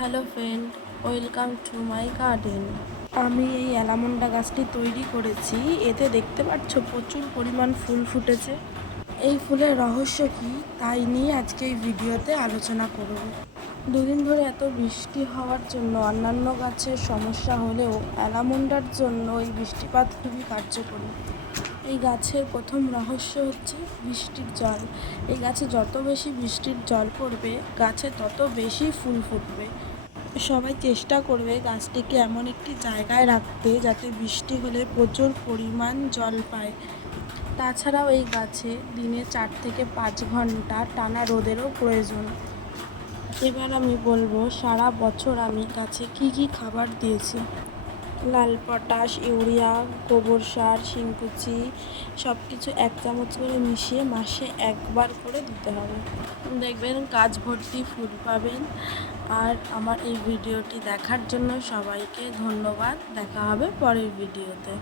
Hello friend, welcome to my garden. আমি এই allamanda গাছটি তৈরি করেছি। এতে দেখতে পাচ্ছ প্রচুর পরিমাণ ফুল ফুটেছে। এই ফুলের রহস্য কী তাই নিয়ে আজকে এই ভিডিওতে আলোচনা করব। দুদিন ধরে এত বৃষ্টি হওয়ার জন্য অন্যান্য গাছের সমস্যা হলেও অ্যালামন্ডার জন্য এই বৃষ্টিপাত খুবই কার্যকরী। এই গাছের প্রথম রহস্য হচ্ছে বৃষ্টির জল। এই গাছে যত বেশি বৃষ্টির জল পড়বে গাছে তত বেশি ফুল ফুটবে। সবাই চেষ্টা করবে গাছটিকে এমন একটি জায়গায় রাখতে যাতে বৃষ্টি হলে প্রচুর পরিমাণ জল পায়। তাছাড়াও এই গাছে দিনে 4 থেকে 5 ঘন্টা টানা রোদেরও প্রয়োজন। এবার আমি বলবো সারা বছর আমি গাছে কী কী খাবার দিয়েছি। লাল পটাশ, ইউরিয়া, গোবর সার, শিংকুচি সব কিছু 1 চামচ করে মিশিয়ে মাসে একবার করে দিতে হবে। দেখবেন গাছ ভর্তি ফুল পাবেন। আর আমার এই ভিডিওটি দেখার জন্য সবাইকে ধন্যবাদ। দেখা হবে পরের ভিডিওতে।